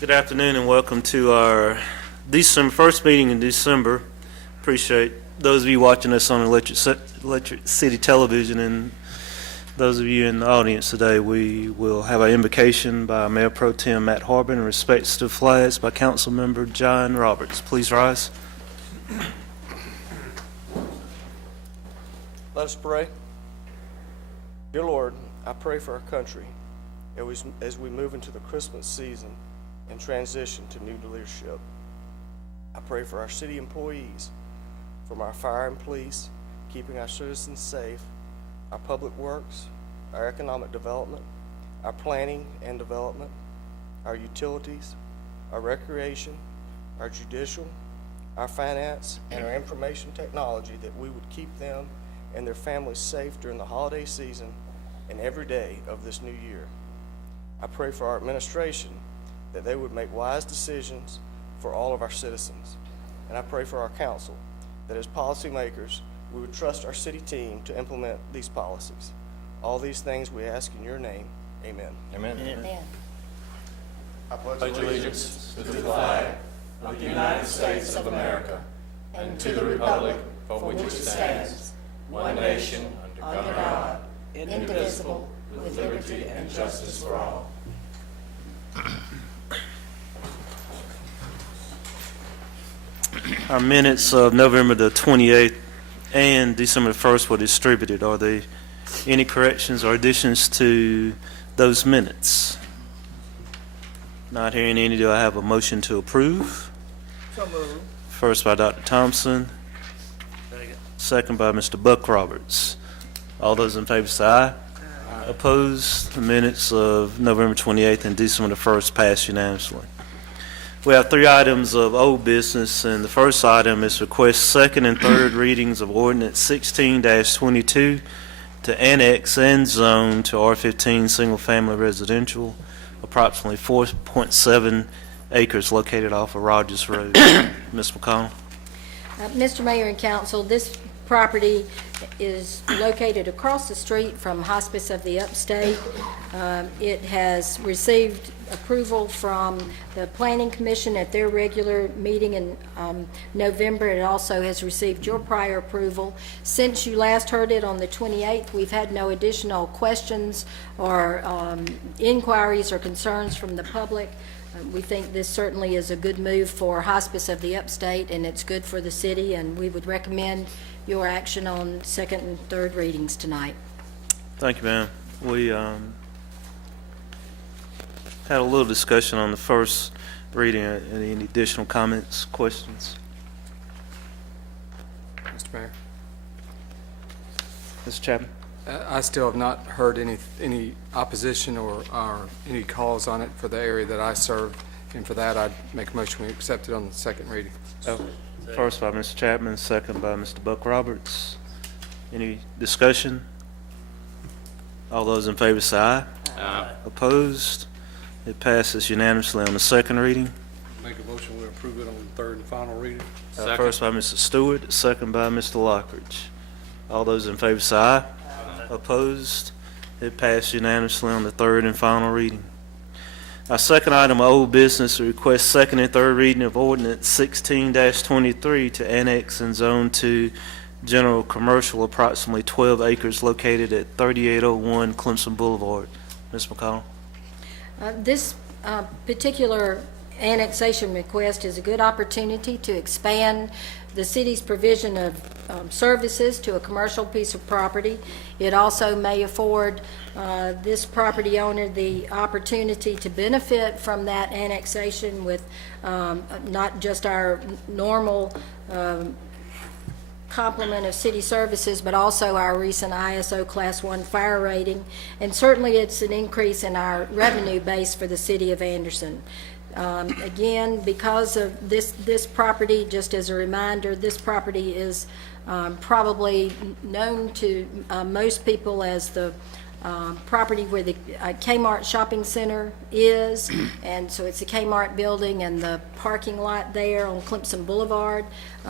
Good afternoon and welcome to our first meeting in December. Appreciate those of you watching us on Electric City Television and those of you in the audience today. We will have our invocation by Mayor Pro Tem Matt Harbin and respects to flags by Council Member John Roberts. Please rise. Let us pray. Dear Lord, I pray for our country as we move into the Christmas season and transition to new leadership. I pray for our city employees, from our fire and police, keeping our citizens safe, our public works, our economic development, our planning and development, our utilities, our recreation, our judicial, our finance, and our information technology, that we would keep them and their families safe during the holiday season and every day of this new year. I pray for our administration, that they would make wise decisions for all of our citizens. And I pray for our council, that as policymakers, we would trust our city team to implement these policies. All these things we ask in your name. Amen. Amen. Amen. I pledge allegiance to the flag of the United States of America and to the republic for which it stands, one nation, under God, indivisible, with liberty and justice for all. Our minutes of November the 28th and December the 1st were distributed. Are there any corrections or additions to those minutes? Not hearing any, do I have a motion to approve? So moved. First by Dr. Thompson. Second by Mr. Buck Roberts. All those in favor say aye. Opposed? The minutes of November 28th and December the 1st passed unanimously. We have three items of old business, and the first item is request second and third readings of Ordinance 16-22 to annex and zone to R-15 SingleFamily residential, approximately 4.7 acres located off of Rogers Road. Ms. McConnell. Mr. Mayor and Council, this property is located across the street from Hospice of the Upstate. It has received approval from the Planning Commission at their regular meeting in November. It also has received your prior approval. Since you last heard it on the 28th, we've had no additional questions or inquiries or concerns from the public. We think this certainly is a good move for Hospice of the Upstate, and it's good for the city, and we would recommend your action on second and third readings tonight. Thank you, ma'am. We had a little discussion on the first reading. Any additional comments, questions? Mr. Mayor, Mr. Chapman? I still have not heard any opposition or any calls on it for the area that I serve, and for that I'd make a motion we accept it on the second reading. First by Mr. Chapman, second by Mr. Buck Roberts. Any discussion? All those in favor say aye. Aye. Opposed? It passes unanimously on the second reading. Make a motion we approve it on the third and final reading. First by Mr. Stewart, second by Mr. Lockridge. All those in favor say aye. Opposed? It passed unanimously on the third and final reading. Our second item of old business requests second and third reading of Ordinance 16-23 to annex and zone to general commercial approximately 12 acres located at 3801 Clemson Boulevard. Ms. McConnell. This particular annexation request is a good opportunity to expand the city's provision of services to a commercial piece of property. It also may afford this property owner the opportunity to benefit from that annexation with not just our normal complement of city services, but also our recent ISO Class 1 fire rating. And certainly it's an increase in our revenue base for the city of Anderson. Again, because of this property, just as a reminder, this property is probably known to most people as the property where the Kmart shopping center is, and so it's the Kmart building and the parking lot there on Clemson Boulevard.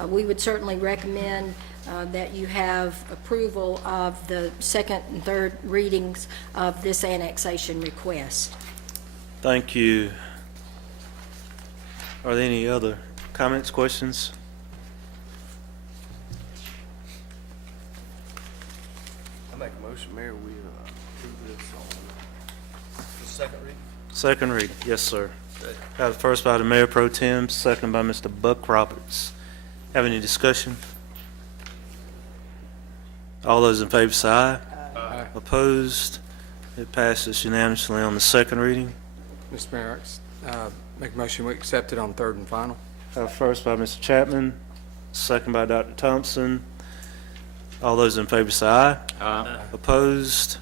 We would certainly recommend that you have approval of the second and third readings of this annexation request. Thank you. Are there any other comments, questions? I make a motion, Mayor, we approve this on the second reading. Second reading, yes, sir. Have the first by the Mayor Pro Tem, second by Mr. Buck Roberts. Have any discussion? All those in favor say aye. Aye. Opposed? It passes unanimously on the second reading. Mr. Mayor, make a motion we accept it on third and final. Have first by Mr. Chapman, second by Dr. Thompson. All those in favor say aye. Aye. Opposed?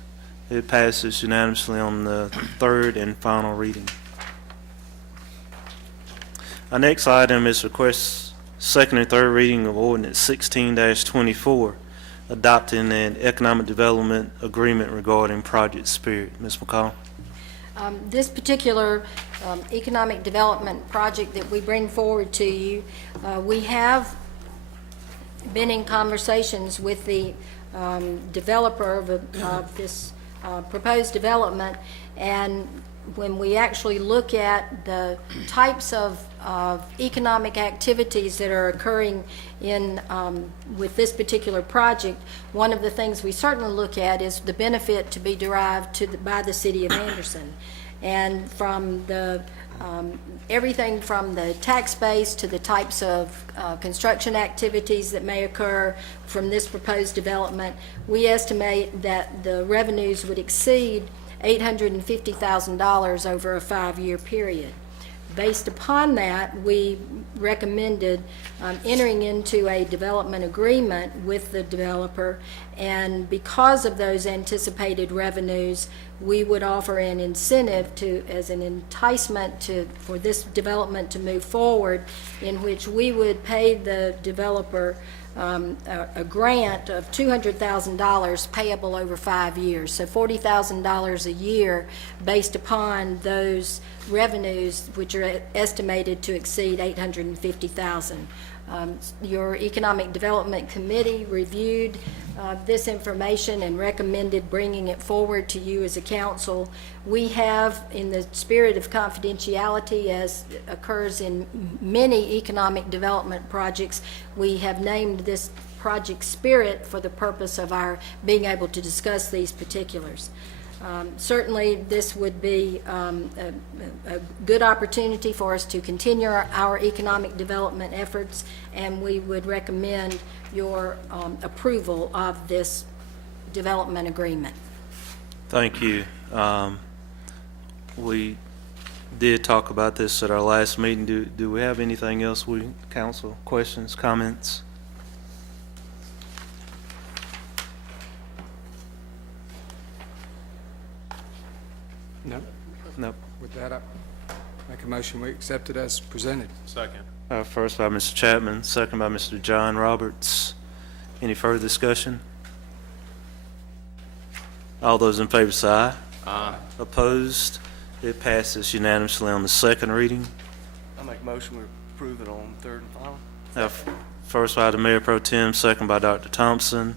It passes unanimously on the third and final reading. Our next item is request second and third reading of Ordinance 16-24, adopting an economic development agreement regarding Project Spirit. Ms. McCall? This particular economic development project that we bring forward to you, we have been in conversations with the developer of this proposed development, and when we actually look at the types of economic activities that are occurring in with this particular project, one of the things we certainly look at is the benefit to be derived by the city of Anderson. And from the everything from the tax base to the types of construction activities that may occur from this proposed development, we estimate that the revenues would exceed $850,000 over a 5-year period. Based upon that, we recommended entering into a development agreement with the developer, and because of those anticipated revenues, we would offer an incentive as an enticement for this development to move forward, in which we would pay the developer a grant of $200,000 payable over 5 years, so $40,000 a year based upon those revenues, which are estimated to exceed $850,000. Your Economic Development Committee reviewed this information and recommended bringing it forward to you as a council. We have, in the spirit of confidentiality, as occurs in many economic development projects, we have named this Project Spirit for the purpose of our being able to discuss these particulars. Certainly, this would be a good opportunity for us to continue our economic development efforts, and we would recommend your approval of this development agreement. Thank you. We did talk about this at our last meeting. Do we have anything else, council? Questions, comments? No? Nope. With that, I make a motion we accept it as presented. Second. First by Mr. Chapman, second by Mr. John Roberts. Any further discussion? All those in favor say aye. Aye. Opposed? It passes unanimously on the second reading. I make a motion, we approve it on third and final. First by the Mayor Pro Tem, second by Dr. Thompson.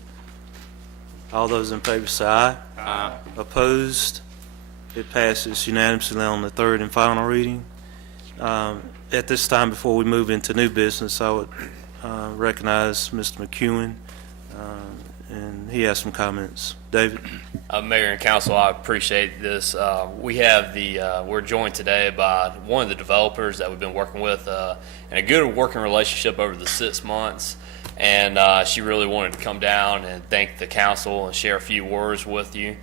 All those in favor say aye. Aye. Opposed? It passes unanimously on the third and final reading. At this time, before we move into new business, I would recognize Mr. McEwen, and he has some comments. David? Mayor and Council, I appreciate this. We're joined today by one of the developers that we've been working with, and a good working relationship over the 6 months. And she really wanted to come down and thank the council and share a few words with you.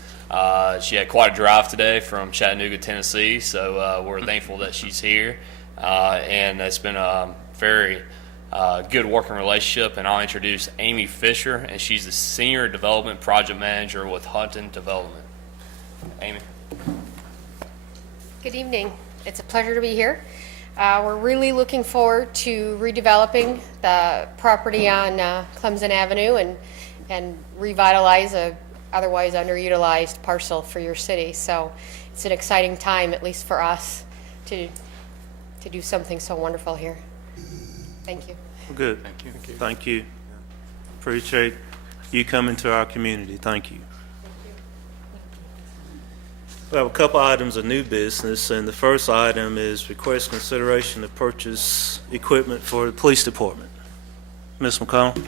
She had quite a drive today from Chattanooga, Tennessee, so we're thankful that she's here. And it's been a very good working relationship, and I'll introduce Amy Fisher, and she's the Senior Development Project Manager with Hutton Development. Amy. Good evening. It's a pleasure to be here. We're really looking forward to redeveloping the property on Clemson Avenue and revitalize a otherwise underutilized parcel for your city. So it's an exciting time, at least for us, to do something so wonderful here. Thank you. Good. Thank you. Thank you. Appreciate you coming to our community. Thank you. We have a couple items of new business, and the first item is request consideration to purchase equipment for the police department. Ms. McConnell?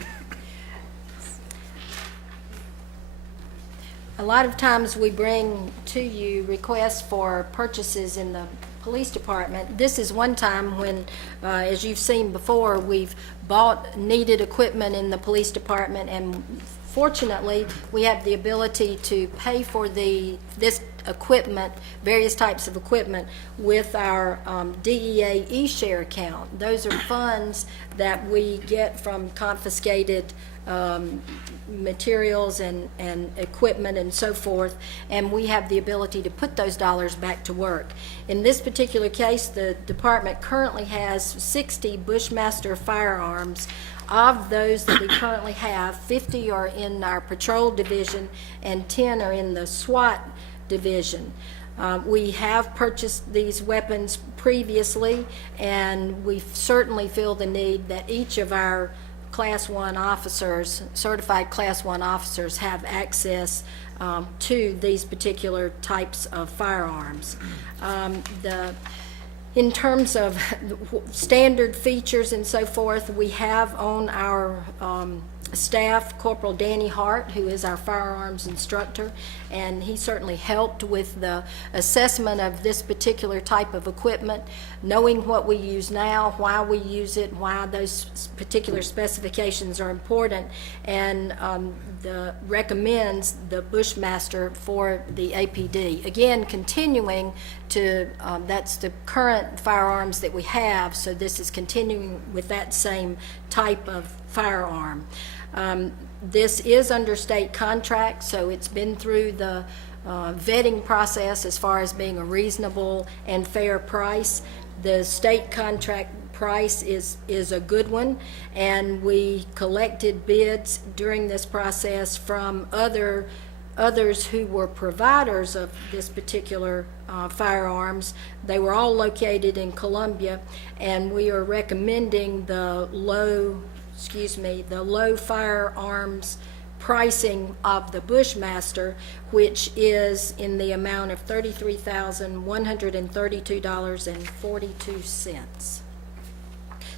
A lot of times we bring to you requests for purchases in the police department. This is one time when, as you've seen before, we've bought needed equipment in the police department, and fortunately, we have the ability to pay for this equipment, various types of equipment, with our DEA e-share account. Those are funds that we get from confiscated materials and equipment and so forth, and we have the ability to put those dollars back to work. In this particular case, the department currently has 60 Bushmaster firearms. Of those that we currently have, 50 are in our patrol division and 10 are in the SWAT division. We have purchased these weapons previously, and we certainly feel the need that each of our Class 1 officers, certified Class 1 officers, have access to these particular types of firearms. In terms of standard features and so forth, we have on our staff Corporal Danny Hart, who is our firearms instructor, and he certainly helped with the assessment of this particular type of equipment, knowing what we use now, why we use it, why those particular specifications are important, and recommends the Bushmaster for the APD. Again, continuing to, that's the current firearms that we have, so this is continuing with that same type of firearm. This is under state contract, so it's been through the vetting process as far as being a reasonable and fair price. The state contract price is a good one, and we collected bids during this process from others who were providers of this particular firearms. They were all located in Columbia, and we are recommending the low firearms pricing of the Bushmaster, which is in the amount of $33,132.42.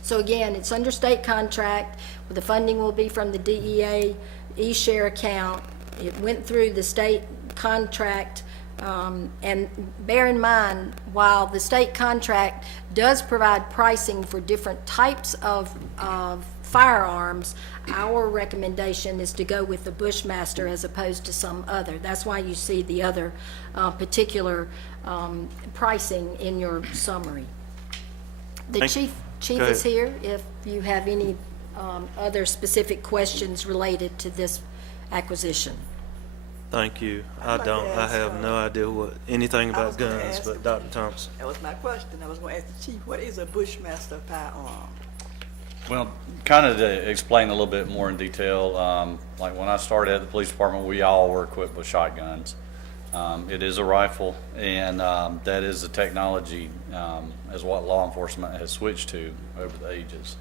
So again, it's under state contract. The funding will be from the DEA e-share account. It went through the state contract, and bear in mind, while the state contract does provide pricing for different types of firearms, our recommendation is to go with the Bushmaster as opposed to some other. That's why you see the other particular pricing in your summary. The chief is here if you have any other specific questions related to this acquisition. Thank you. I don't. I have no idea anything about guns, but Dr. Thompson. That was my question. I was going to ask the chief, what is a Bushmaster firearm? Well, kind of to explain a little bit more in detail, like when I started at the police department, we all were equipped with shotguns. It is a rifle, and that is the technology as what law enforcement has switched to over the ages.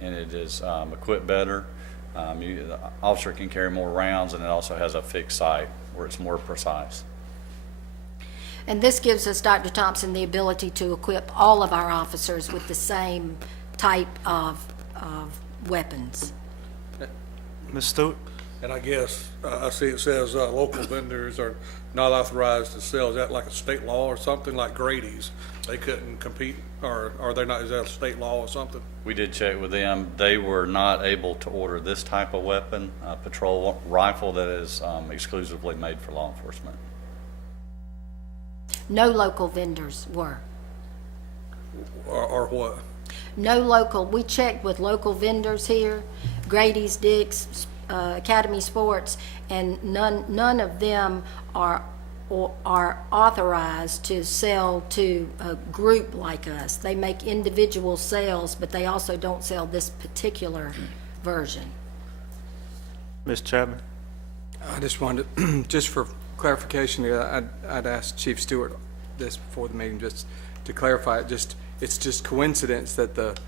And it is equipped better. The officer can carry more rounds, and it also has a fixed sight where it's more precise. And this gives us, Dr. Thompson, the ability to equip all of our officers with the same type of weapons. Ms. Stewart? And I guess, I see it says local vendors are not authorized to sell. Is that like a state law or something, like Grady's? They couldn't compete, or are they not, is that a state law or something? We did check with them. They were not able to order this type of weapon, a patrol rifle that is exclusively made for law enforcement. No local vendors were. Or what? No local. We checked with local vendors here, Grady's, Dick's, Academy Sports, and none of them are authorized to sell to a group like us. They make individual sales, but they also don't sell this particular version. Ms. Chapman? I just wanted, just for clarification, I'd asked Chief Stewart this before the meeting, just to clarify it, it's just coincidence that the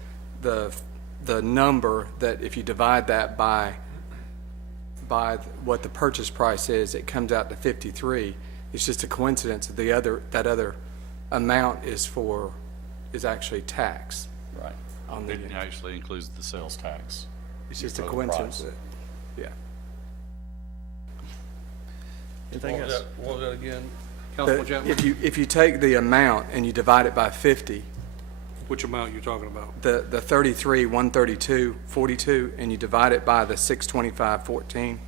number, that if you divide that by what the purchase price is, it comes out to 53. It's just a coincidence that that other amount is actually tax. Right. On the, It actually includes the sales tax. it's just a for the coincidence price. that, yeah. Anything else? What was that again? Councilman Chapman? If you take the amount and you divide it by 50, Which amount you talking about? the 33, 132, 42, and you divide it by the 625, 14,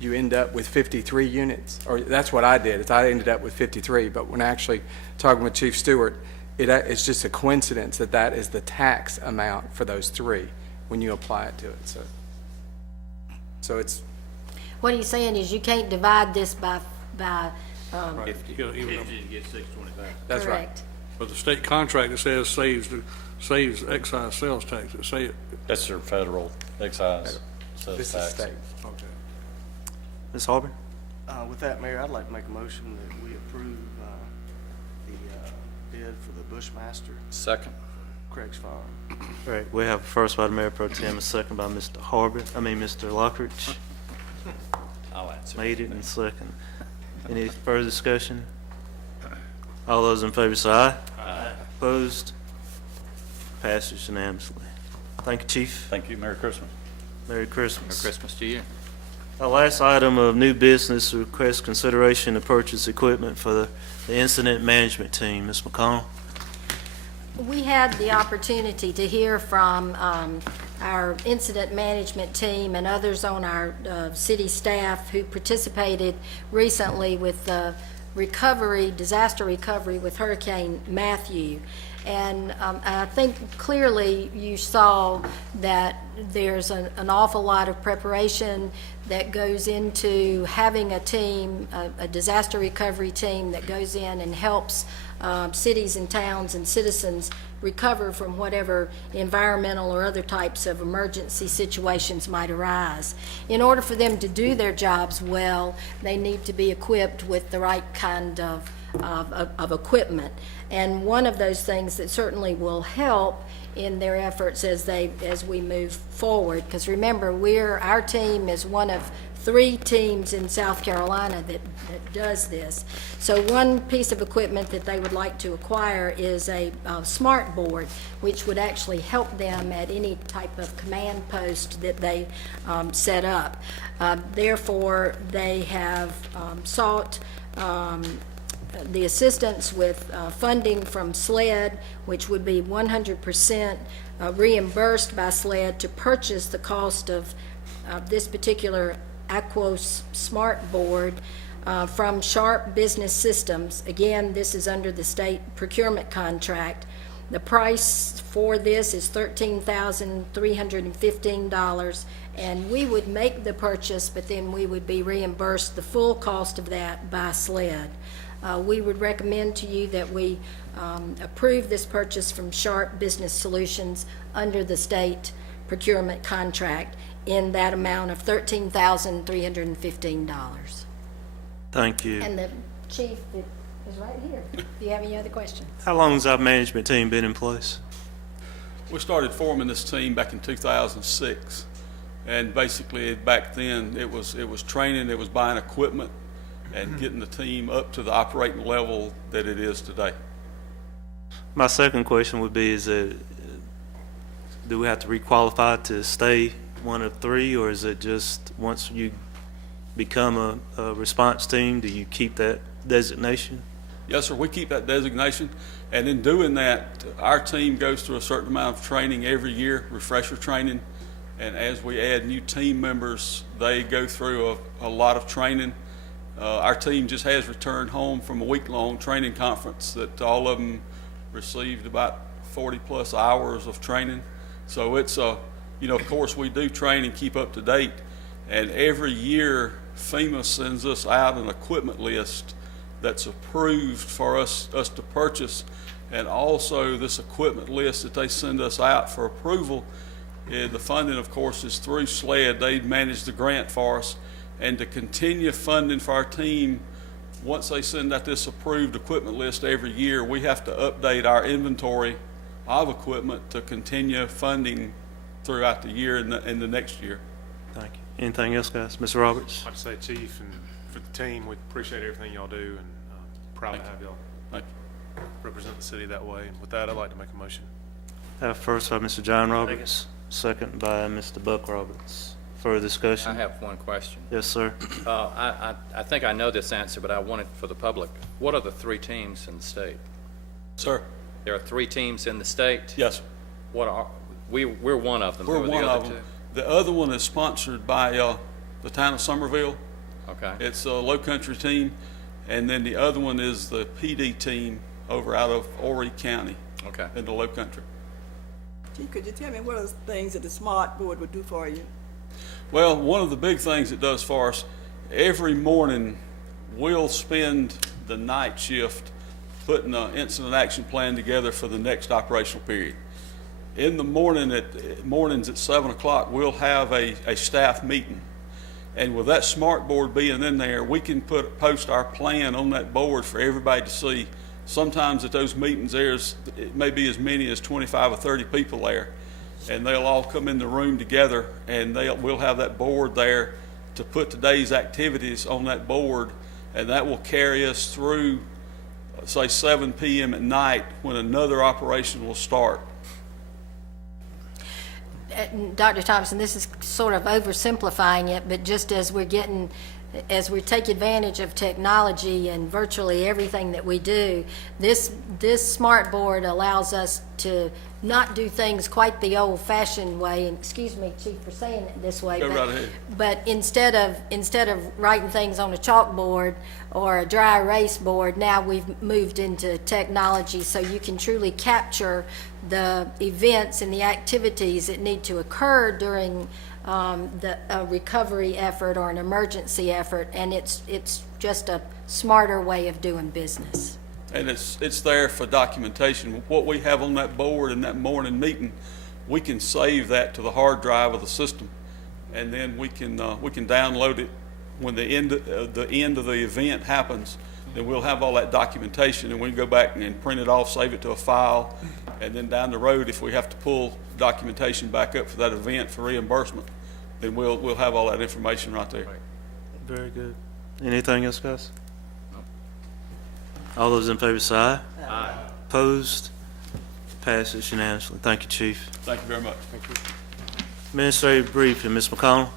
you end up with 53 units. Or that's what I did, is I ended up with 53. But when actually talking with Chief Stewart, it's just a coincidence that that is the tax amount for those three when you apply it to it. So it's, What he's saying is you can't divide this by Right. You gotta even up. that's right. correct. But the state contract, it says saves excise sales tax. It say it. That's your federal excise sales This is tax. state. Okay. Ms. Harbin? With that, Mayor, I'd like to make a motion that we approve the bid for the Bushmaster, Second. Craig's Farm. All right, we have a first by the Mayor Pro Tem, a second by Mr. Mr. Lockridge. I'll answer. Made it in second. Any further discussion? All those in favor say aye. Aye. Opposed? Passes unanimously. Thank you, Chief. Thank you. Merry Christmas. Merry Christmas. Merry Christmas to you. Our last item of new business request consideration to purchase equipment for the incident management team. Ms. McConnell? We had the opportunity to hear from our incident management team and others on our city staff who participated recently with disaster recovery with Hurricane Matthew. And I think clearly you saw that there's an awful lot of preparation that goes into having a team, a disaster recovery team that goes in and helps cities and towns and citizens recover from whatever environmental or other types of emergency situations might arise. In order for them to do their jobs well, they need to be equipped with the right kind of equipment. And one of those things that certainly will help in their efforts as we move forward, because remember, our team is one of 3 teams in South Carolina that does this. So one piece of equipment that they would like to acquire is a smart board, which would actually help them at any type of command post that they set up. Therefore, they have sought the assistance with funding from SLED, which would be 100% reimbursed by SLED to purchase the cost of this particular Aquos Smart Board from Sharp Business Systems. Again, this is under the state procurement contract. The price for this is $13,315, and we would make the purchase, but then we would be reimbursed the full cost of that by SLED. We would recommend to you that we approve this purchase from Sharp Business Solutions under the state procurement contract in that amount of $13,315. Thank you. And the chief is right here. Do you have any other questions? How long has our management team been in place? We started forming this team back in 2006, and basically back then it was training, it was buying equipment, and getting the team up to the operating level that it is today. My second question would be, do we have to requalify to stay one of 3, or is it just once you become a response team, do you keep that designation? Yes, sir, we keep that designation, and in doing that, our team goes through a certain amount of training every year, refresher training, and as we add new team members, they go through a lot of training. Our team just has returned home from a week-long training conference that all of them received about 40-plus hours of training. So it's of course we do train and keep up to date, and every year FEMA sends us out an equipment list that's approved for us to purchase, and also this equipment list that they send us out for approval, the funding, of course, is through SLED. They manage the grant for us, and to continue funding for our team. Once they send out this approved equipment list every year, we have to update our inventory of equipment to continue funding throughout the year and the next year. Thank you. Anything else, guys? Mr. Roberts? I'd like to say, Chief, and for the team, we appreciate everything y'all do, and proud to have y'all Thank you. represent the city that way. And with that, I'd like to make a motion. First by Mr. John Roberts, second by Mr. Buck Roberts. Further discussion? I have one question. Yes, sir. I think I know this answer, but I want it for the public. What are the 3 teams in the state? Sir? There are 3 teams in the state? Yes, sir. What are, we're one of them. We're Who are the one other of them. 2? The other one is sponsored by the town of Somerville. Okay. It's a low country team. And then the other one is the PD team over out of Horry County Okay. in the low country. Chief, could you tell me what are the things that the smart board would do for you? Well, one of the big things it does for us, every morning we'll spend the night shift putting an incident action plan together for the next operational period. In the morning, mornings at 7 o'clock, we'll have a staff meeting. And with that smart board being in there, we can post our plan on that board for everybody to see. Sometimes at those meetings, it may be as many as 25 or 30 people there. And they'll all come in the room together, and we'll have that board there to put today's activities on that board, and that will carry us through, say, 7 p.m. at night when another operation will start. Dr. Thompson, this is sort of oversimplifying it, but just as we take advantage of technology and virtually everything that we do, this smart board allows us to not do things quite the old-fashioned way. And excuse me, Chief, for saying it this way. Go right ahead. But instead of writing things on a chalkboard or a dry erase board, now we've moved into technology, so you can truly capture the events and the activities that need to occur during a recovery effort or an emergency effort, and it's just a smarter way of doing business. And it's there for documentation. What we have on that board in that morning meeting, we can save that to the hard drive of the system, and then we can download it when the end of the event happens. Then we'll have all that documentation, and we can go back and print it off, save it to a file, and then down the road, if we have to pull documentation back up for that event for reimbursement, then we'll have all that information right there. Very good. Anything else, guys? All those in favor say aye. Aye. Opposed? Passes unanimously. Thank you, Chief. Thank you very much. Thank you. Administrative briefing, Ms. McConnell.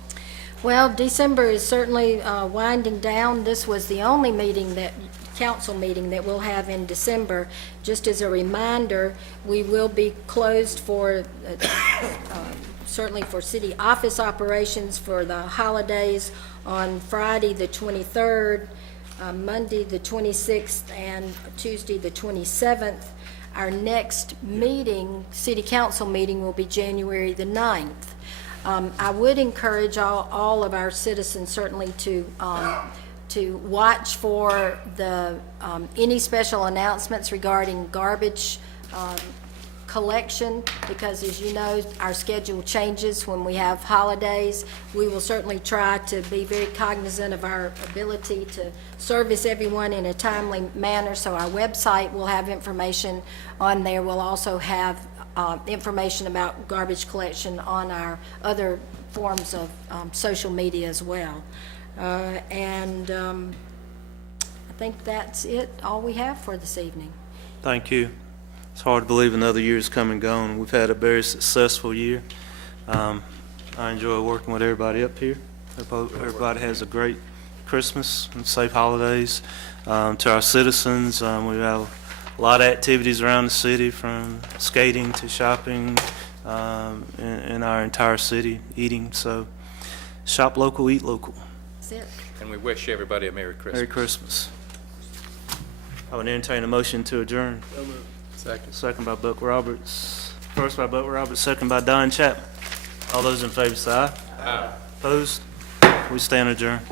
Well, December is certainly winding down. This was the only council meeting that we'll have in December. Just as a reminder, we will be closed for certainly for city office operations for the holidays on Friday the 23rd, Monday the 26th, and Tuesday the 27th. Our next meeting, city council meeting, will be January the 9th. I would encourage all of our citizens certainly to watch for any special announcements regarding garbage collection, because as you know, our schedule changes when we have holidays. We will certainly try to be very cognizant of our ability to service everyone in a timely manner, so our website will have information on there. We'll also have information about garbage collection on our other forms of social media as well. I think that's it, all we have for this evening. Thank you. It's hard to believe another year's come and gone. We've had a very successful year. I enjoy working with everybody up here. Hope everybody has a great Christmas and safe holidays. To our citizens, we have a lot of activities around the city, from skating to shopping in our entire city, eating. So shop local, eat local. That's it. And we wish everybody a Merry Christmas. Merry Christmas. I would entertain a motion to adjourn. Second. Second by Buck Roberts. First by Buck Roberts, second by Don Chapman. All those in favor say aye. Aye. Opposed? We stand adjourned.